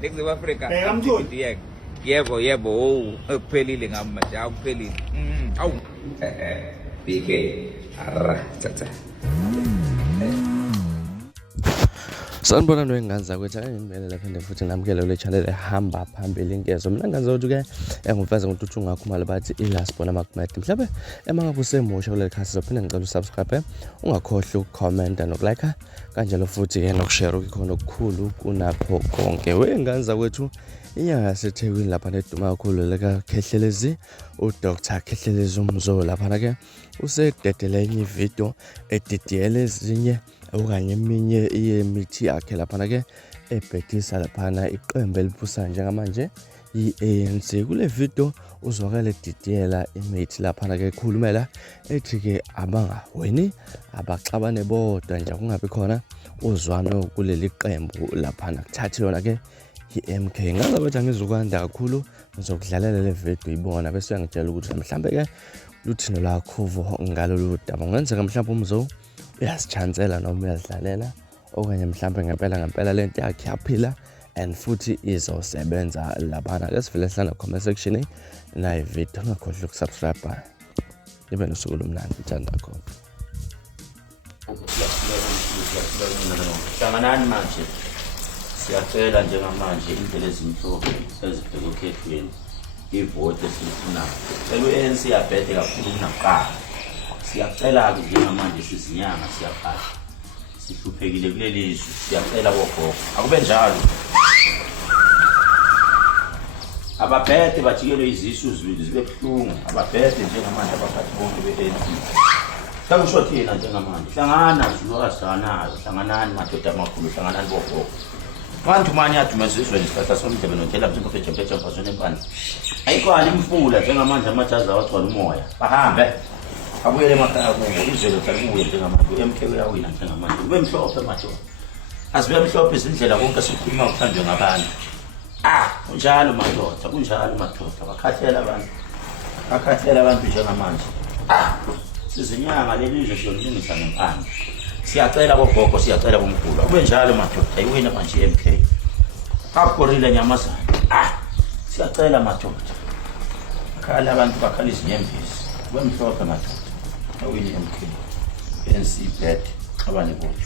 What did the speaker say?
Next Africa. Yebo kuphelile ngamanje akuphelile. Awu. BK. Cha. Sanibona noyenganza kwethu ngimele lapha nje futhi namukele le channel ehamba phambili inkezo. Mina nganza ukuthi ke engumfazi ngokuthi ungakhumala bathi ilast bona makumede. Mhlawumbe emangabe usemusha kule khasi zophinde ngicela usubscribe, ungakhohlwa ukucomment nokulike kanjalo futhi ke nokushare ukukhona okukhulu kunapho konke. Wenganza kwethu inyanga yaseThekwini lapha neduma kakhulu leka Khehlelezi uDr Khehlelezi umzo lapha ke usededele enye Vido edidiyele ezinye okanye eminye yemithi yakhe lapha ke ebhekisa lapha iqembu eliphusa njengamanje iANC. Kule video uzwakala edidiyela imithi lapha ke ekhulumela ethi ke abangawini abaxabane bodwa nje kungabi khona uzwano kuleli qembu lapha kuthathe yona ke iMK. Ngazabathi angizukwanda kakhulu ngizokudlalela le video ibona bese ngitshela ukuthi mhlambe ke luthino lakho ngalolu daba ngenzeka mhlawumbe umzo uyasichancela noma uyazidlalela okanye mhlawumbe ngempela lento yakhe yaphila and futhi izosebenza lapha ke sivele sihlala comment section na video ungakhohlwa ukusubscribe ibe nosuku lomnandi uthanda khona. Hlanganani manje siyacela njengamanje indlela ezimhlophe ezibheka okhethweni ivote esifunayo. Cela uANC yabhede kakhulu kunakuqala. Siyacela ke njengamanje sizinyanga siyaphatha. Sihluphekile kuleli izwe siyacela bogogo. Akube njalo. Ababhede bajikelwe izisu zibe buhlungu. Ababhede njengamanje abaphathi bonke beANC. Sakusho thina njengamanje hlangana zilokazanayo hlanganani madoda amakhulu hlanganani bogogo. Abantu manje adumazizwe isihlahla somdebe nothela mthimba phejempheje phazweni empande. Ayikwali imfula njengamanje amajazi awagcwala umoya. Bahambe. Abuyele emakhaya kuwo izelo tsakuye njengamanje uMK uyawina njengamanje. Ube mhlophe madoda. Asibe mhlophe izindlela konke sikhuluma ukuthandwe ngabantu. Kunjalo madoda, kunjalo madoda. Bakhathela abantu njengamanje. Sizinyanga leli izwe siyolungisa ngempande. Siyacela bogogo siyacela bomkhulu kube njalo madoda iwine manje iMK kagorile nyamazana siyacela madoda khala abantu bakhala izinyembezi kube mhlophe madoda iwine iMK ANC bed abane bonke